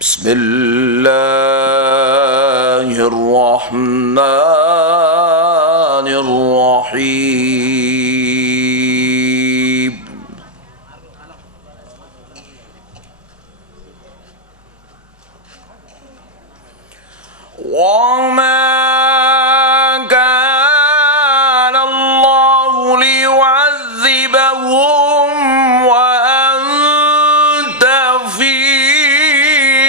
بسم اللہ الرحمن الرحیم وما كان الله ليعذبهم وأنت فيهم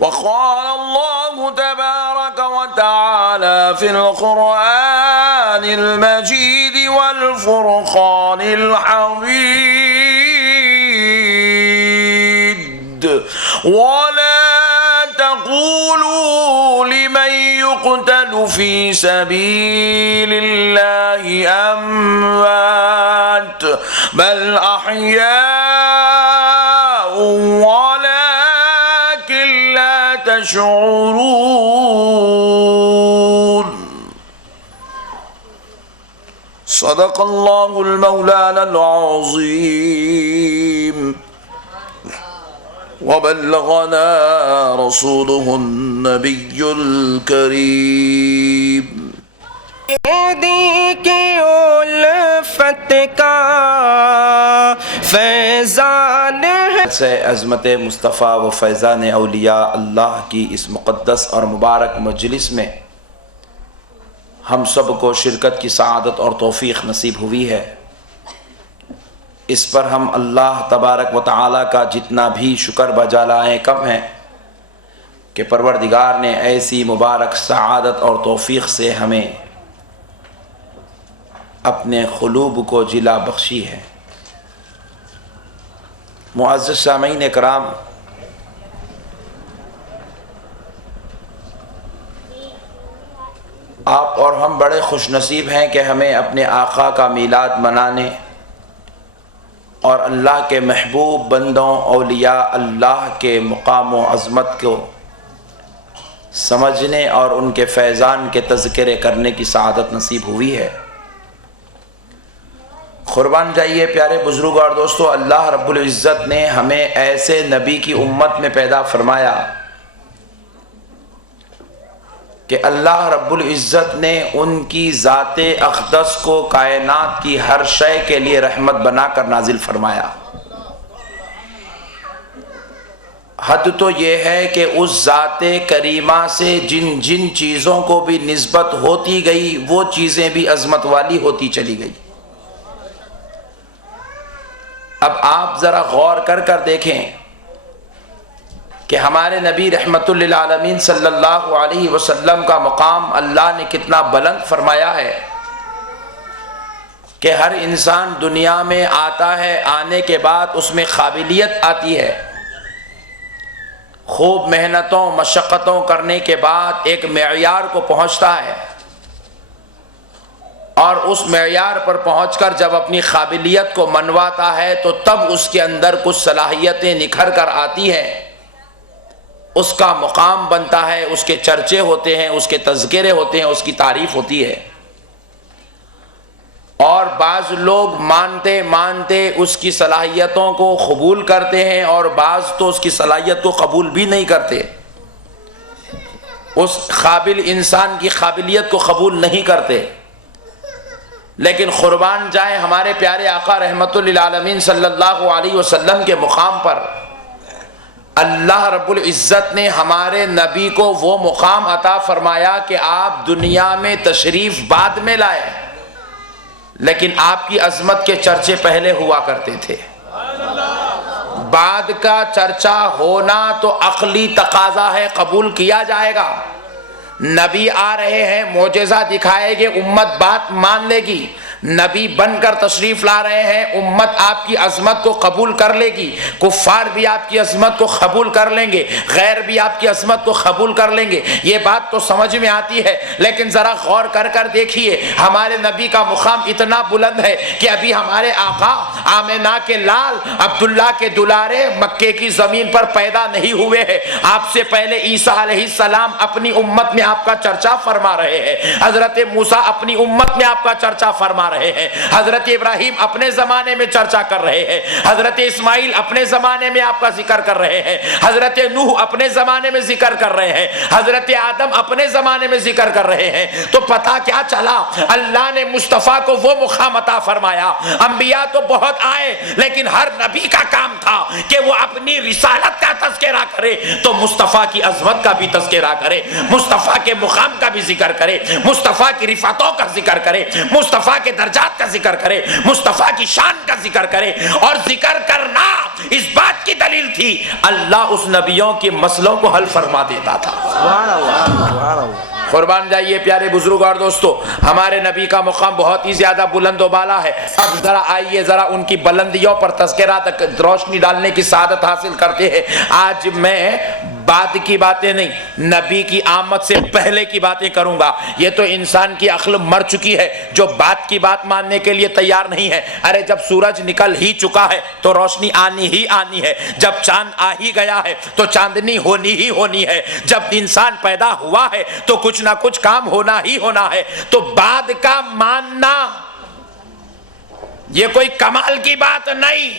وقال الله تبارك وتعالى في القرآن المجيد والفرقان الحميد ولا تقولوا لمن يقتل في سبيل الله أموات بل أحياء ولكن لا تشعرون صدق الله المولانا العظيم وبلغنا رسوله النبي الكريم دی کی الفت کا فیضان ہے سے عظمت مصطفیٰ و فیضان اولیاء اللہ کی اس مقدس اور مبارک مجلس میں ہم سب کو شرکت کی سعادت اور توفیق نصیب ہوئی ہے۔ اس پر ہم اللہ تبارک و تعالیٰ کا جتنا بھی شکر بجا لائیں کم ہے کہ پروردگار نے ایسی مبارک سعادت اور توفیق سے ہمیں اپنے قلوب کو جلا بخشی ہے۔ معزز سامعین کرام، آپ اور ہم بڑے خوش نصیب ہیں کہ ہمیں اپنے آقا کا میلاد منانے اور اللہ کے محبوب بندوں اولیاء اللہ کے مقام و عظمت کو سمجھنے اور ان کے فیضان کے تذکرے کرنے کی سعادت نصیب ہوئی ہے۔ قربان جائیے پیارے بزرگ اور دوستو، اللہ رب العزت نے ہمیں ایسے نبی کی امت میں پیدا فرمایا کہ اللہ رب العزت نے ان کی ذات اقدس کو کائنات کی ہر شے کے لیے رحمت بنا کر نازل فرمایا۔ حد تو یہ ہے کہ اس ذات کریمہ سے جن جن چیزوں کو بھی نسبت ہوتی گئی وہ چیزیں بھی عظمت والی ہوتی چلی گئی۔ اب آپ ذرا غور کر دیکھیں کہ ہمارے نبی رحمت للعالمین صلی اللہ علیہ وسلم کا مقام اللہ نے کتنا بلند فرمایا ہے کہ ہر انسان دنیا میں آتا ہے، آنے کے بعد اس میں قابلیت آتی ہے، خوب محنتوں مشقتوں کرنے کے بعد ایک معیار کو پہنچتا ہے، اور اس معیار پر پہنچ کر جب اپنی قابلیت کو منواتا ہے تو تب اس کے اندر کچھ صلاحیتیں نکھر کر آتی ہیں، اس کا مقام بنتا ہے، اس کے چرچے ہوتے ہیں، اس کے تذکرے ہوتے ہیں، اس کی تعریف ہوتی ہے۔ اور بعض لوگ مانتے مانتے اس کی صلاحیتوں کو قبول کرتے ہیں اور بعض تو اس کی صلاحیت کو قبول بھی نہیں کرتے، اس قابل انسان کی قابلیت کو قبول نہیں کرتے۔ لیکن قربان جائیں ہمارے پیارے آقا رحمت للعالمین صلی اللہ علیہ وسلم کے مقام پر اللہ رب العزت نے ہمارے نبی کو وہ مقام عطا فرمایا کہ آپ دنیا میں تشریف بعد میں لائے، لیکن آپ کی عظمت کے چرچے پہلے ہوا کرتے تھے۔ بعد کا چرچا ہونا تو عقلی تقاضا ہے، قبول کیا جائے گا۔ نبی آ رہے ہیں، معجزہ دکھائے گے، امت بات مان لے گی۔ نبی بن کر تشریف لا رہے ہیں، امت آپ کی عظمت کو قبول کر لے گی، کفار بھی آپ کی عظمت کو قبول کر لیں گے، غیر بھی آپ کی عظمت کو قبول کر لیں گے، یہ بات تو سمجھ میں آتی ہے۔ لیکن ذرا غور کر دیکھیے، ہمارے نبی کا مقام اتنا بلند ہے کہ ابھی ہمارے آقا آمنہ کے لال عبداللہ کے دلارے مکے کی زمین پر پیدا نہیں ہوئے ہیں۔ آپ سے پہلے عیسیٰ علیہ السلام اپنی امت میں آپ کا چرچا فرما رہے ہیں، حضرت موسیٰ اپنی امت میں آپ کا چرچا فرما رہے ہیں, حضرت ابراہیم اپنے زمانے میں چرچا کر رہے ہیں, حضرت اسماعیل اپنے زمانے میں آپ کا ذکر کر رہے ہیں, حضرت نوح اپنے زمانے میں ذکر کر رہے ہیں, حضرت آدم اپنے زمانے میں ذکر کر رہے ہیں, تو پتہ کیا چلا, اللہ نے مصطفیٰ کو وہ مقام عطا فرمایا. انبیاء تو بہت آئے لیکن ہر نبی کا کام تھا کہ وہ اپنی رسالت کا تذکرہ کرے, تو مصطفیٰ کی عظمت کا بھی تذکرہ کرے, مصطفیٰ کے مقام کا بھی ذکر کرے, مصطفیٰ کی رفعتوں کا ذکر کرے, مصطفیٰ کے درجات کا ذکر کرے, مصطفیٰ کی شان کا ذکر کرے. اور ذکر کرنا اس بات کی دلیل تھی, اللہ اس نبیوں کے مسئلوں کو حل فرما دیتا تھا. قربان جائیے پیارے بزرگ اور دوستو, ہمارے نبی کا مقام بہت ہی زیادہ بلند و بالا ہے. اب ذرا آئیے ذرا ان کی بلندیوں پر تذکرہ تک روشنی ڈالنے کی سعادت حاصل کرتے ہیں. آج میں بعد کی باتیں نہیں, نبی کی آمد سے پہلے کی باتیں کروں گا. یہ تو انسان کی عقل مر چکی ہے جو بعد کی بات ماننے کے لیے تیار نہیں ہے. ارے جب سورج نکل ہی چکا ہے تو روشنی آنی ہی آنی ہے, جب چاند آ ہی گیا ہے تو چاندنی ہونی ہی ہونی ہے, جب انسان پیدا ہوا ہے تو کچھ نہ کچھ کام ہونا ہی ہونا ہے. تو بعد کا ماننا یہ کوئی کمال کی بات نہیں,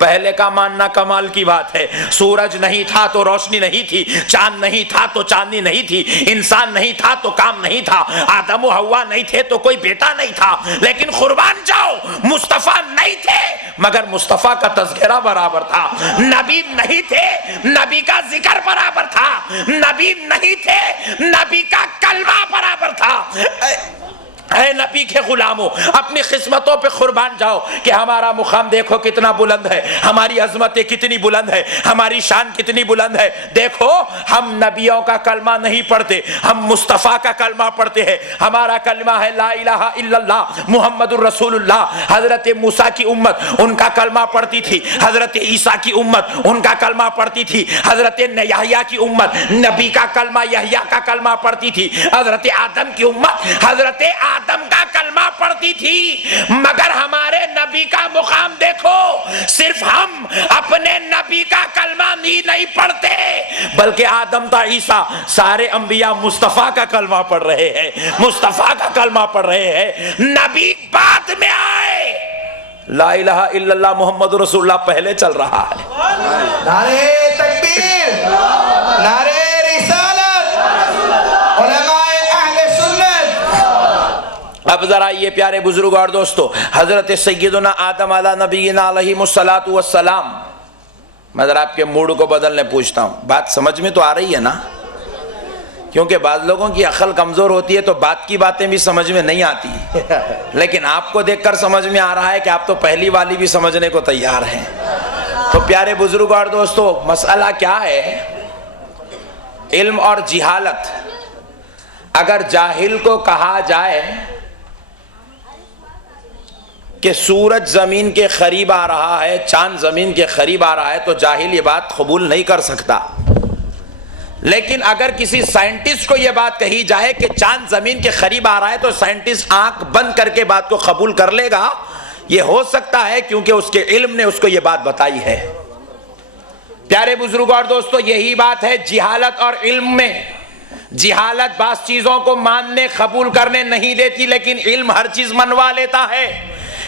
پہلے کا ماننا کمال کی بات ہے. سورج نہیں تھا تو روشنی نہیں تھی, چاند نہیں تھا تو چاندنی نہیں تھی, انسان نہیں تھا تو کام نہیں تھا, آدم و حوا نہیں تھے تو کوئی بیٹا نہیں تھا. لیکن قربان جاؤ, مصطفیٰ نہیں تھے مگر مصطفیٰ کا تذکرہ برابر تھا. نبی نہیں تھے, نبی کا ذکر برابر تھا. نبی نہیں تھے, نبی کا کلمہ برابر تھا. اے نبی کے غلاموں, اپنی قسمتوں پہ قربان جاؤ کہ ہمارا مقام دیکھو کتنا بلند ہے, ہماری عظمتیں کتنی بلند ہے, ہماری شان کتنی بلند ہے. دیکھو ہم نبیوں کا کلمہ نہیں پڑھتے, ہم مصطفیٰ کا کلمہ پڑھتے ہیں. ہمارا کلمہ ہے لا الہ الا اللہ محمد الرسول اللہ. حضرت موسیٰ کی امت ان کا کلمہ پڑھتی تھی, حضرت عیسیٰ کی امت ان کا کلمہ پڑھتی تھی, حضرت یحییٰ کی امت نبی کا کلمہ یحییٰ کا کلمہ پڑھتی تھی, حضرت آدم کی امت حضرت آدم کا کلمہ پڑھتی تھی. مگر ہمارے نبی کا مقام دیکھو, صرف ہم اپنے نبی کا کلمہ نہیں پڑھتے بلکہ آدم تا عیسیٰ سارے انبیاء مصطفیٰ کا کلمہ پڑھ رہے ہیں, مصطفیٰ کا کلمہ پڑھ رہے ہیں. نبی بعد میں آئے, لا الہ الا اللہ محمد رسول اللہ پہلے چل رہا ہے. نعرہ تکبیر, نعرہ رسالت, علماء اہل سنت. اب ذرا یہ پیارے بزرگ اور دوستو, حضرت سیدنا آدم علیہ نبینا علیہ الصلاۃ والسلام, میں ذرا آپ کے موڈ کو بدلنے پوچھتا ہوں, بات سمجھ میں تو آ رہی ہے نا؟ کیونکہ بعض لوگوں کی عقل کمزور ہوتی ہے تو بات کی باتیں بھی سمجھ میں نہیں آتی, لیکن آپ کو دیکھ کر سمجھ میں آ رہا ہے کہ آپ تو پہلی والی بھی سمجھنے کو تیار ہیں. تو پیارے بزرگ اور دوستو, مسئلہ کیا ہے؟ علم اور جہالت. اگر جاہل کو کہا جائے کہ سورج زمین کے قریب آ رہا ہے, چاند زمین کے قریب آ رہا ہے, تو جاہل یہ بات قبول نہیں کر سکتا. لیکن اگر کسی سائنٹسٹ کو یہ بات کہی جائے کہ چاند زمین کے قریب آ رہا ہے تو سائنٹسٹ آنکھ بند کر کے بات کو قبول کر لے گا. یہ ہو سکتا ہے کیونکہ اس کے علم نے اس کو یہ بات بتائی ہے. پیارے بزرگ اور دوستو, یہی بات ہے جہالت اور علم میں. جہالت بعض چیزوں کو ماننے قبول کرنے نہیں دیتی, لیکن علم ہر چیز منوا لیتا ہے.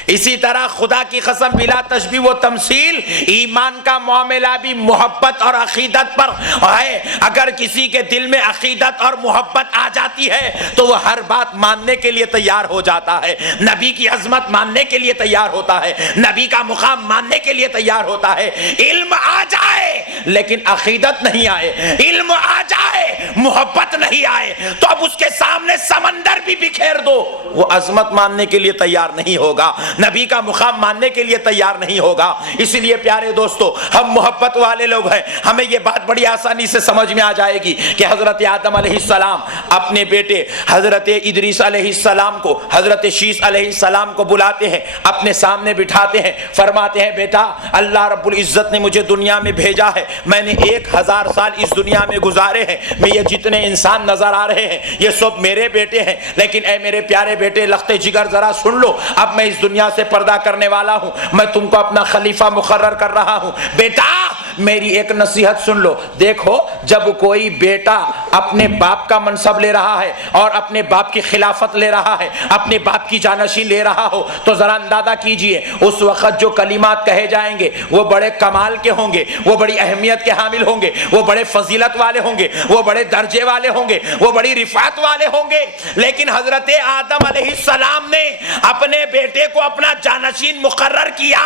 اسی طرح خدا کی قسم بلا تشبیہ و تمثیل, ایمان کا معاملہ بھی محبت اور عقیدت پر ہے. اگر کسی کے دل میں عقیدت اور محبت آ جاتی ہے تو وہ ہر بات ماننے کے لیے تیار ہو جاتا ہے, نبی کی عظمت ماننے کے لیے تیار ہوتا ہے, نبی کا مقام ماننے کے لیے تیار ہوتا ہے. علم آ جائے لیکن عقیدت نہیں آئے, علم آ جائے محبت نہیں آئے, تو اب اس کے سامنے سمندر بھی بکھیر دو, وہ عظمت ماننے کے لیے تیار نہیں ہوگا, نبی کا مقام ماننے کے لیے تیار نہیں ہوگا. اسی لیے پیارے دوستو, ہم محبت والے لوگ ہیں, ہمیں یہ بات بڑی آسانی سے سمجھ میں آ جائے گی کہ حضرت آدم علیہ السلام اپنے بیٹے حضرت ادریس علیہ السلام کو, حضرت شیس علیہ السلام کو بلاتے ہیں, اپنے سامنے بٹھاتے ہیں, فرماتے ہیں بیٹا اللہ رب العزت نے مجھے دنیا میں بھیجا ہے, میں نے 1000 سال اس دنیا میں گزارے ہیں, میں یہ جتنے انسان نظر آ رہے ہیں یہ سب میرے بیٹے ہیں, لیکن اے میرے پیارے بیٹے لخت جگر ذرا سن لو, اب میں اس دنیا سے پردہ کرنے والا ہوں, میں تم کو اپنا خلیفہ مقرر کر رہا ہوں. بیٹا میری ایک نصیحت سن لو. دیکھو جب کوئی بیٹا اپنے باپ کا منصب لے رہا ہے اور اپنے باپ کی خلافت لے رہا ہے, اپنے باپ کی جانشین لے رہا ہو, تو ذرا اندازہ کیجئے اس وقت جو کلمات کہے جائیں گے وہ بڑے کمال کے ہوں گے, وہ بڑی اہمیت کے حامل ہوں گے, وہ بڑے فضیلت والے ہوں گے, وہ بڑے درجے والے ہوں گے, وہ بڑی رفعت والے ہوں گے. لیکن حضرت آدم علیہ السلام نے اپنے بیٹے کو اپنا جانشین مقرر کیا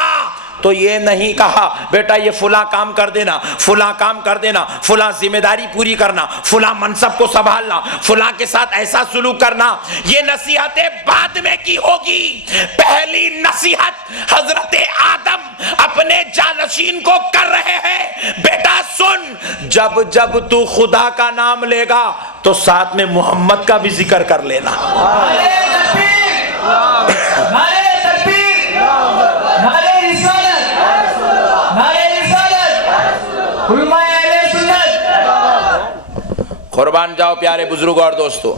تو یہ نہیں کہا بیٹا یہ فلاں کام کر دینا, فلاں کام کر دینا, فلاں ذمہ داری پوری کرنا, فلاں منصب کو سنبھالنا, فلاں کے ساتھ ایسا سلوک کرنا. یہ نصیحتیں بعد میں کی ہوگی. پہلی نصیحت حضرت آدم اپنے جانشین کو کر رہے ہیں, بیٹا سن, جب جب تو خدا کا نام لے گا تو ساتھ میں محمد کا بھی ذکر کر لینا. قربان جاؤ پیارے بزرگ اور دوستو,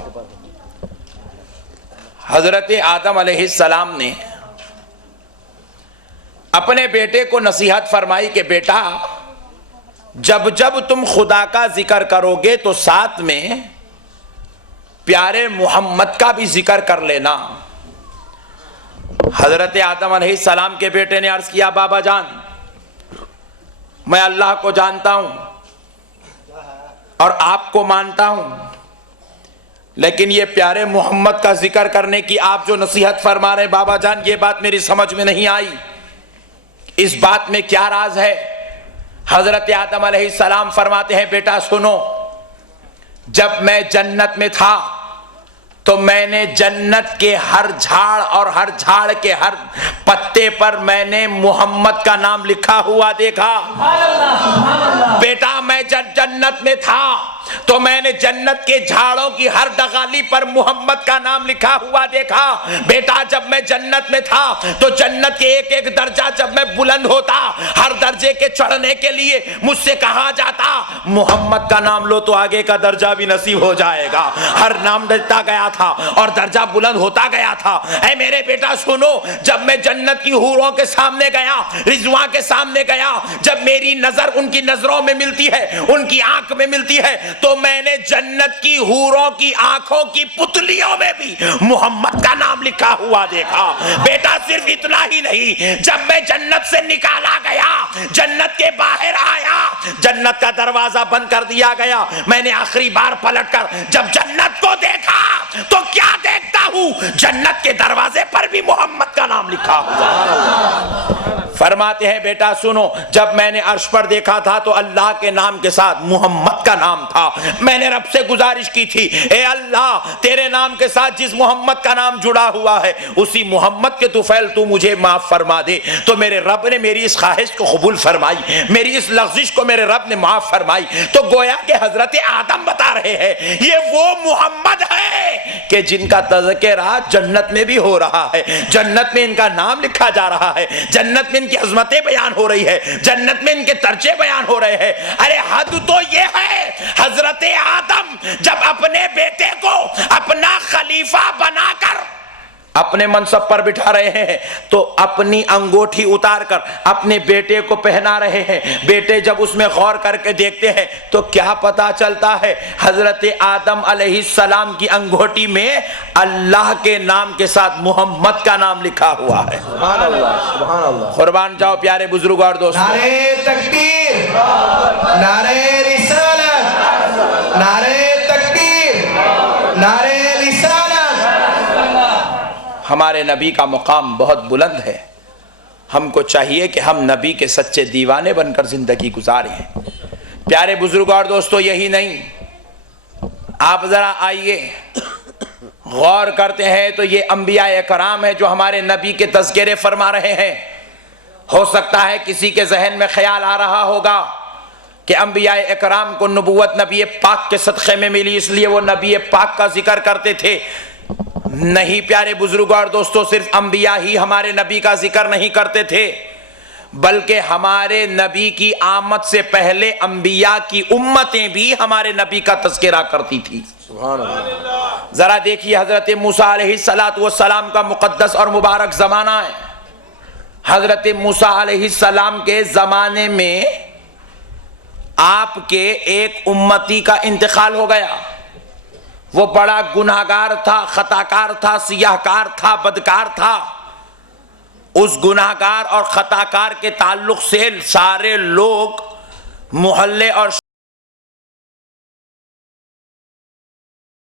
حضرت آدم علیہ السلام نے اپنے بیٹے کو نصیحت فرمائی کہ بیٹا جب جب تم خدا کا ذکر کرو گے تو ساتھ میں پیارے محمد کا بھی ذکر کر لینا. حضرت آدم علیہ السلام کے بیٹے نے عرض کیا بابا جان میں اللہ کو جانتا ہوں اور آپ کو مانتا ہوں, لیکن یہ پیارے محمد کا ذکر کرنے کی آپ جو نصیحت فرما رہے ہیں بابا جان یہ بات میری سمجھ میں نہیں آئی, اس بات میں کیا راز ہے؟ حضرت آدم علیہ السلام فرماتے ہیں بیٹا سنو, جب میں جنت میں تھا تو میں نے جنت کے ہر جھاڑ اور ہر جھاڑ کے ہر پتے پر میں نے محمد کا نام لکھا ہوا دیکھا. بیٹا میں جب جنت میں تھا تو میں نے جنت کے جھاڑوں کی ہر ڈغالی پر محمد کا نام لکھا ہوا دیکھا. بیٹا جب میں جنت میں تھا تو جنت کے ایک ایک درجہ جب میں بلند ہوتا, ہر درجے کے چڑھنے کے لیے مجھ سے کہا جاتا محمد کا نام لو تو آگے کا درجہ بھی نصیب ہو جائے گا. ہر نام دیتا گیا تھا اور درجہ بلند ہوتا گیا تھا. اے میرے بیٹا سنو, جب میں جنت کی حوروں کے سامنے گیا, رضواں کے سامنے گیا, جب میری نظر ان کی نظروں میں ملتی ہے, ان کی آنکھ میں ملتی ہے, تو میں نے جنت کی حوروں کی آنکھوں کی پتلیوں میں بھی محمد کا نام لکھا ہوا دیکھا. بیٹا صرف اتنا ہی نہیں, جب میں جنت سے نکالا گیا, جنت کے باہر آیا, جنت کا دروازہ بند کر دیا گیا, میں نے آخری بار پلٹ کر جب جنت کو دیکھا تو کیا دیکھتا ہوں, جنت کے دروازے پر بھی محمد کا نام لکھا ہوا. فرماتے ہیں بیٹا سنو, جب میں نے عرش پر دیکھا تھا تو اللہ کے نام کے ساتھ محمد کا نام تھا. میں نے رب سے گزارش کی تھی اے اللہ تیرے نام کے ساتھ جس محمد کا نام جڑا ہوا ہے اسی محمد کے طفیل تو مجھے معاف فرما دے. تو میرے رب نے میری اس خواہش کو قبول فرمائی, میری اس لغزش کو میرے رب نے معاف فرمائی. تو گویا کہ حضرت آدم بتا رہے ہیں یہ وہ محمد ہے کہ جن کا تذکرہ جنت میں بھی ہو رہا ہے, جنت میں ان کا نام لکھا جا رہا ہے, جنت میں ان کی عظمتیں بیان ہو رہی ہے, جنت میں ان کے درجے بیان ہو رہے ہیں. ارے حد تو یہ ہے, حضرت آدم جب اپنے بیٹے کو اپنا خلیفہ بنا کر اپنے منصب پر بٹھا رہے ہیں تو اپنی انگوٹھی اتار کر اپنے بیٹے کو پہنا رہے ہیں. بیٹے جب اس میں غور کر کے دیکھتے ہیں تو کیا پتا چلتا ہے, حضرت آدم علیہ السلام کی انگوٹھی میں اللہ کے نام کے ساتھ محمد کا نام لکھا ہوا ہے. سبحان اللہ, سبحان اللہ. قربان جاؤ پیارے بزرگ اور دوستو, نعرے تکبیر, نعرے رسالت, نعرے تکبیر, نعرے رسالت. ہمارے نبی کا مقام بہت بلند ہے, ہم کو چاہیے کہ ہم نبی کے سچے دیوانے بن کر زندگی گزاریں. پیارے بزرگ اور دوستو یہی نہیں, آپ ذرا آئیے غور کرتے ہیں تو یہ انبیاء اکرام ہیں جو ہمارے نبی کے تذکرے فرما رہے ہیں. ہو سکتا ہے کسی کے ذہن میں خیال آ رہا ہوگا کہ انبیاء اکرام کو نبوت نبی پاک کے صدقے میں ملی اس لیے وہ نبی پاک کا ذکر کرتے تھے. نہیں پیارے بزرگ اور دوستو, صرف انبیاء ہی ہمارے نبی کا ذکر نہیں کرتے تھے بلکہ ہمارے نبی کی آمد سے پہلے انبیاء کی امتیں بھی ہمارے نبی کا تذکرہ کرتی تھی. سبحان اللہ. ذرا دیکھیے حضرت موسیٰ علیہ السلام کا مقدس اور مبارک زمانہ ہے. حضرت موسیٰ علیہ السلام کے زمانے میں آپ کے ایک امتی کا انتقال ہو گیا، وہ بڑا گناہگار تھا، خطاکار تھا، سیاہکار تھا، بدکار تھا، اس گناہگار اور خطاکار کے تعلق سے سارے لوگ محلے اور